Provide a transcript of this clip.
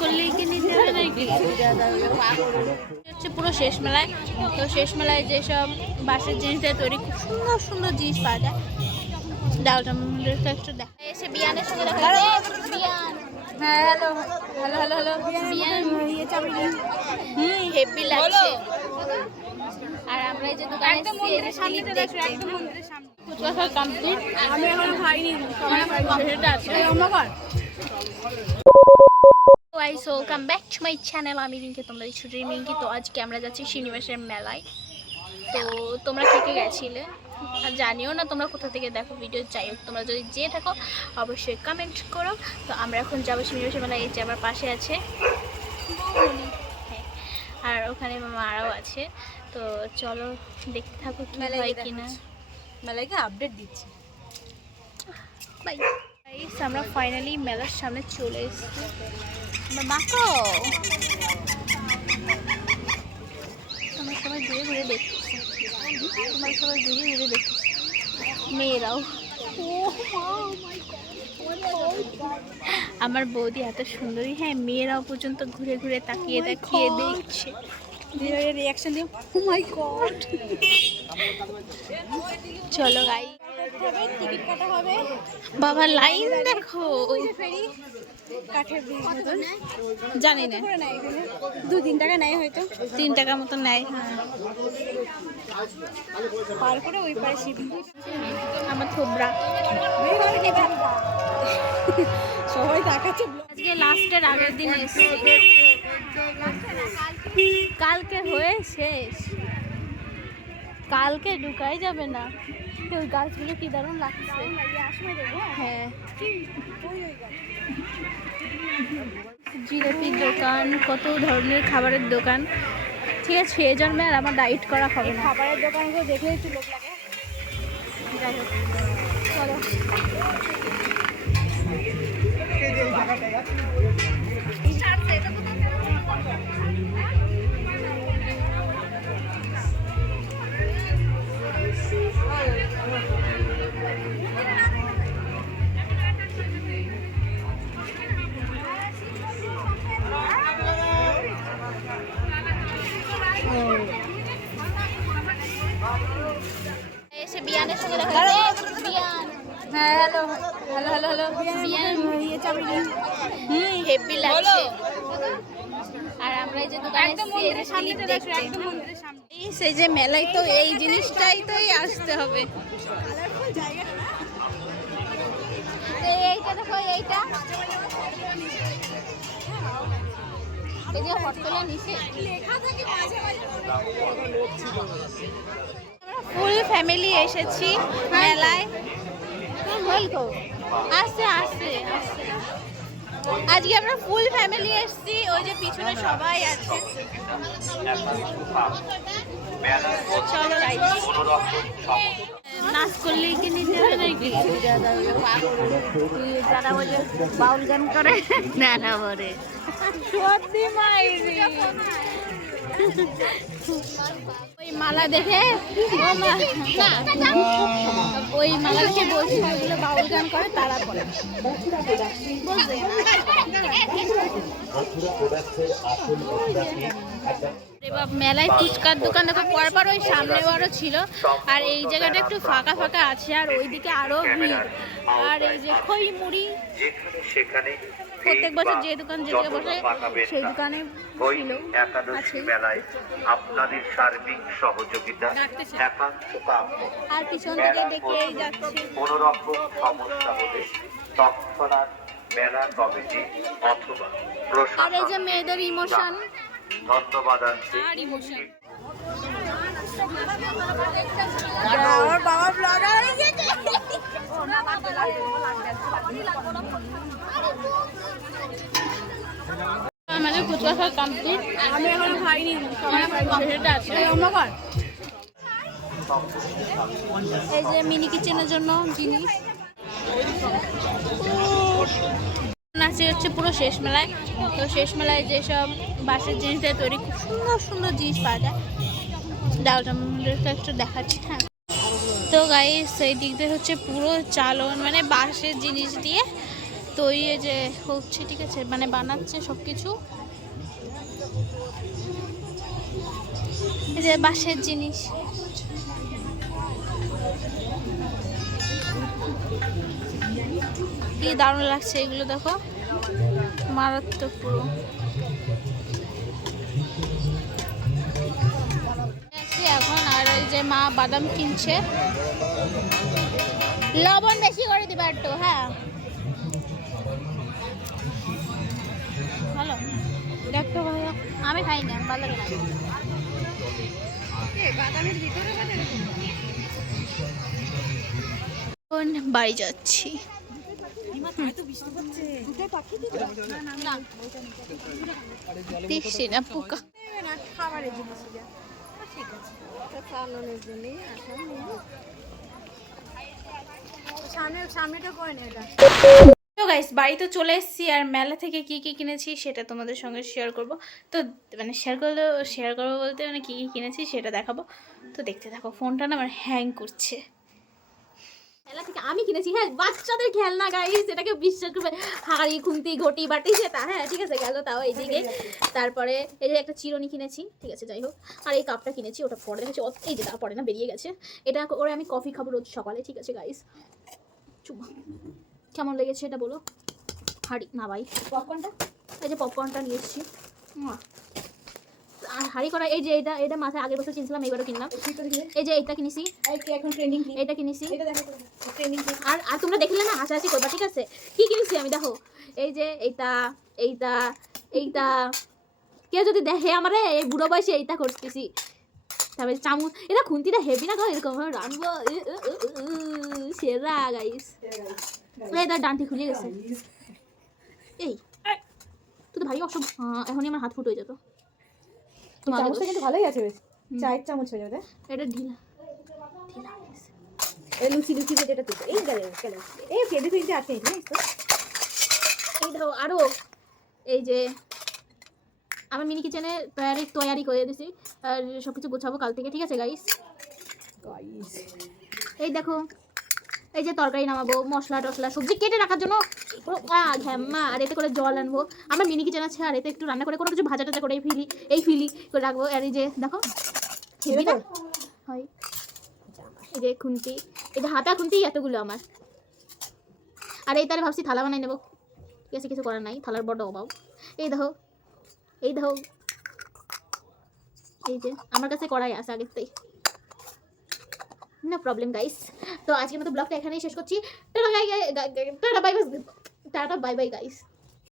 করলেই কি নিতে হবে নাকি হচ্ছে পুরো শেষ মেলায়। তো শেষ মেলায় যেসব বাঁশের জিনিস দিয়ে তৈরি খুব সুন্দর সুন্দর জিনিস পাওয়া যায়। ডালটা একটু দেখা এসে বিয়ানের সঙ্গে দেখা বিয়ান। হ্যাঁ হ্যালো হ্যালো হ্যালো হ্যালো বিয়ান হেভি লাগছে। আর আমরা এই যে দোকানে মন্দিরের সামনে চলে আসি, একদম মন্দিরের সামনে। ফুচকা খাওয়া কমপ্লিট, আমি এখনো খাইনি, সবাই সেটা আছে অম্মাকর। Guys welcome back to my channel, আমি রিঙ্কি, তোমরা ছুটির মিঙ্কি। তো আজকে আমরা যাচ্ছি শ্রীনিবাসের মেলায়। তো তোমরা কে কে গেছিলে আর জানিও না তোমরা কোথা থেকে দেখো ভিডিও। যাই হোক, তোমরা যদি যেয়ে থাকো অবশ্যই কমেন্ট করো। তো আমরা এখন যাবো শ্রীনিবাসের মেলায়। এই যে আমার পাশে আছে, হ্যাঁ, আর ওখানে মারাও আছে। তো চলো দেখতে থাকো কি হয় কিনা। মেলাকে আপডেট দিচ্ছি। বাই গাইস, আমরা ফাইনালি মেলার সামনে চলে এসেছি। মাকো তোমরা সবাই ঘুরে ঘুরে দেখছি, তোমরা সবাই ঘুরে ঘুরে দেখছি, মেয়েরাও। আমার বৌদি এত সুন্দরী, হ্যাঁ মেয়েরাও পর্যন্ত ঘুরে ঘুরে তাকিয়ে তাকিয়ে দেখছে। রিয়াকশন দিও, ও মাই গড। চলো গাই, টিকিট কাটা হবে। বাবা লাইন দেখো, ফেরি কাঠের ব্রিজ মতন, জানি না, 2-3 টাকা নেয়, হয়তো 3 টাকা মতো নেয়। পার করে ওই পারে শিবলি আমার থোবরা সবাই দেখাচ্ছে। আজকে লাস্টের আগের দিন এসেছি, কালকে হয়ে শেষ, কালকে ঢুকাই যাবে না। ওই গাছগুলো কি দারুণ লাগছে। হ্যাঁ, জিলাপির দোকান, কত ধরনের খাবারের দোকান। ঠিক আছে, এই জন্মে আর আমার ডাইট করা হবে না। খাবারের দোকানগুলো দেখলে একটু লোক লাগে। যাই হোক, চলো। এসে বিয়ানের সঙ্গে দেখা বিয়ান। হ্যাঁ হ্যালো হ্যালো হ্যালো হ্লো বিয়ান হেভি লাগছে। আর আমরা এই যে দোকানে সামনে চলে আসি, একদম মন্দিরের সামনে। সেই যে মেলায় তো এই জিনিসটাই তো আসতে হবে। কালারফুল জায়গাটা না, এইটা দেখো, এইটা এই যে হোটেলের নিচে লেখা থাকে মাঝে মাঝে। ফুল ফ্যামিলি এসেছি মেলায়। আসছে আসছে আসছে, আজকে আমরা ফুল ফ্যামিলি এসেছি। ওই যে পিছনে সবাই আছে। চলো নাচ করলেই কি নিতে হবে নাকি? যারা বলে বাউল গান করে না না বলে সত্যি মাইরি। ওই মালা দেখে ওই মালা দেখে বলছি ওইগুলো বাউল গান করে, তারা করে মেলায় ফুচকার দোকান দেখো, পরপর ওই সামনে বড় ছিল, আর এই জায়গাটা একটু ফাঁকা ফাঁকা আছে, আর ওইদিকে আরো ভিড়। আর এই যে খই মুড়ি, প্রত্যেক বছর যে দোকান যেদিকে বসে সেই দোকানে ছিল, আছে। মেলায় আপনাদের সার্বিক সহযোগিতা একান্ত কাম্য। আর পিছন থেকে দেখেই যাচ্ছে। কোনো রকম সমস্যা হলে তৎক্ষণাৎ মেলা কমিটি অথবা আর এই যে প্রশাসন মেয়েদের ইমোশন, ধন্যবাদ আনছি। আমার বাবা ব্লগার হয়ে গেছে। আমাদের ফুচকা খাওয়া কমপ্লিট, আমি এখনো খাইনি, সবাই সেটা আছে অম্মাকর। এই যে মিনি কিচেনের জন্য জিনিস আছে, হচ্ছে পুরো শেষ মেলায়। তো শেষ মেলায় যেসব বাঁশের জিনিস দিয়ে তৈরি খুব সুন্দর সুন্দর জিনিস পাওয়া যায়। ডালটা একটু দেখাচ্ছি। হ্যাঁ, তো গাইস এই দিক দিয়ে হচ্ছে পুরো চালন, মানে বাঁশের জিনিস দিয়ে দই এই যে হচ্ছে, ঠিক আছে, মানে বানাচ্ছে সব কিছু। এই যে বাঁশের জিনিস, কি দারুণ লাগছে এগুলো, দেখো মারাত্মক পুরো। এখন আর ওই যে মা বাদাম কিনছে, লবণ বেশি করে দিবা একটু। হ্যাঁ ভালো দেখতে ভালো, আমি খাই না, ভালো লাগে না। বাদামের ভিতরে এখন বাড়ি যাচ্ছি। দেখছি না পোকা। খাবারের জিনিস ঠিক আছে, চালানোর জন্যই আসলাম। সামনেটা করে নে এটা। তো গাইস বাড়িতে চলে এসেছি, আর মেলা থেকে কি কি কিনেছি সেটা তোমাদের সঙ্গে শেয়ার করব। তো মানে শেয়ার করবো বলতে মানে কি কি কিনেছি সেটা দেখাবো। তো দেখতে থাকো। ফোনটা না আমার হ্যাং করছে। মেলা থেকে আমি কিনেছি, হ্যাঁ, বাচ্চাদের খেলনা গাইস, এটাকে বিশ্বাস করবে, হাড়ি খুন্তি ঘটি বাটি সেটা, হ্যাঁ ঠিক আছে গেল তাও এইদিকে। তারপরে এই যে একটা চিরুনি কিনেছি, ঠিক আছে যাই হোক। আর এই কাপটা কিনেছি, ওটা পরে দেখেছি, এই যে পরে না বেরিয়ে গেছে। এটা করে আমি কফি খাবো রোজ সকালে, ঠিক আছে গাইস। চুমা কেমন লেগেছে এটা বলো। হাড়ি না ভাই, পপকর্নটা, এই যে পপকর্নটা নিয়ে এসেছি। আর হাড়ি করা, এই যে এটা মাথায় আগের বছর কিনছিলাম, এইবারও কিনলাম। এই যে এইটা কিনেছি, এখন ট্রেন্ডিং এইটা কিনেছি। এটা দেখো ট্রেন্ডিং। আর তোমরা দেখলে না হাসাহাসি করবা, ঠিক আছে। কি কিনেছি আমি দেখো, এই যে এইটা কেউ যদি দেখে আমার এই বুড়ো বয়সে এইটা করতেছি। তারপরে চামচ, এটা খুন্তিটা হেভি না গো, এরকম রানবো সেরা গাইস। এটা ডান্টি খুলে গেছে। এই তুই তো ভাই অসব, এখনই আমার হাত ফুট হয়ে যেত। চামচটা কিন্তু ভালোই আছে, বেশ 4 চামচ হয়ে যাবে। এটা ঢিলা এই লুচি যেটা তুই এই গেলে এই ফেব্রিক আছে না তো। এই দেখো আরো, এই যে আমার মিনি কিচেনে তৈরি করে দিয়েছি, আর সব কিছু গোছাবো কাল থেকে, ঠিক আছে গাইস। এই দেখো, এই যে তরকারি নামাবো, মশলা টশলা সবজি কেটে রাখার জন্য ঘ্যাম্মা, আর এতে করে জল আনবো। আমার মিনি কিচেন আছে, আর এতে একটু রান্না করে কোনো কিছু ভাজা টাজা করে ফিলি করে রাখবো। আর এই যে দেখো হেভি না হয়, এই যে খুন্তি, এই যে হাতা খুন্তি এতগুলো আমার। আর এই তারে ভাবছি থালা বানাই নেবো, ঠিক আছে কিছু করার নাই, থালার বড় অভাব। এই দেখো এই যে আমার কাছে কড়াই আছে আগের থেকে, নো প্রবলেম গাইস। তো আজকের মতো ব্লগটা এখানেই শেষ করছি। Tata bye bye guys.